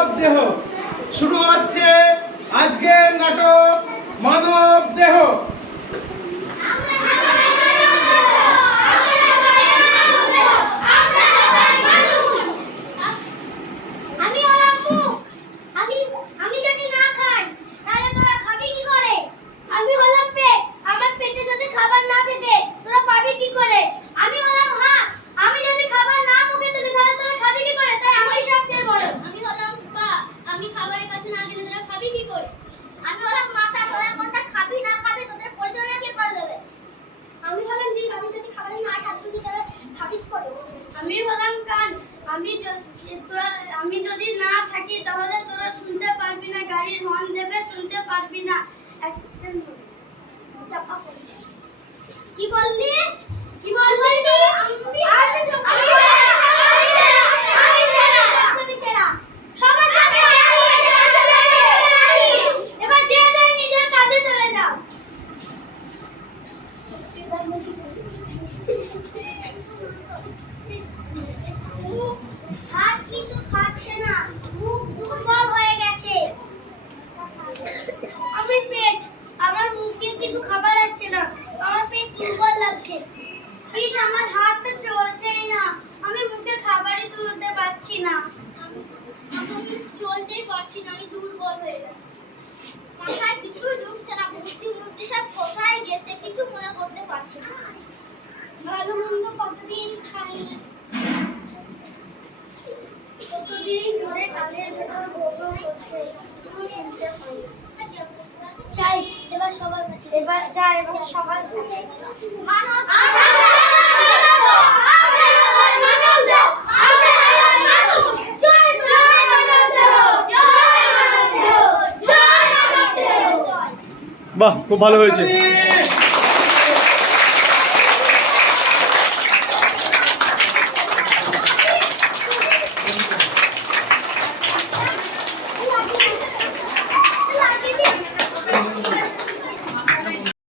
মানব দেহ। শুরু হচ্ছে আজকের নাটক মানব দেহ। আমি যদি না থাকি তাহলে তোরা শুনতে পারবি না, গাড়ির হর্ন দেবে শুনতে পারবি না, অ্যাক্সিডেন্ট হবে। চাপা পড়ে যাবে। কি বললি? কি বললি? আমি সেরা সবার সাথে এবার যে যার নিজের কাজে চলে যাও। হাত কিন্তু খাচ্ছে না, মুখ দুর্বল হয়ে গেছে। আমার মুখে কিছু খাবার আসছে না, আমার পেট দুর্বল লাগছে। প্লিজ আমার হাতটা চলছেই না, আমি মুখে খাবারই তুলতে পারছি না। আমি চলতেই পারছি না, আমি দুর্বল হয়ে গেছি। মাথায় কিছু ঢুকছে না, বুদ্ধি সব কোথায় গেছে কিছু মনে করতে পারছি না। ভালো মন্দ কতদিন খাই, কতদিন ধরে কানের ভেতর গোবর করছে, কেউ শুনতে পাই না। চাই এবার সবার কাছে, এবার সবার কাছে বাহ, খুব ভালো হয়েছে।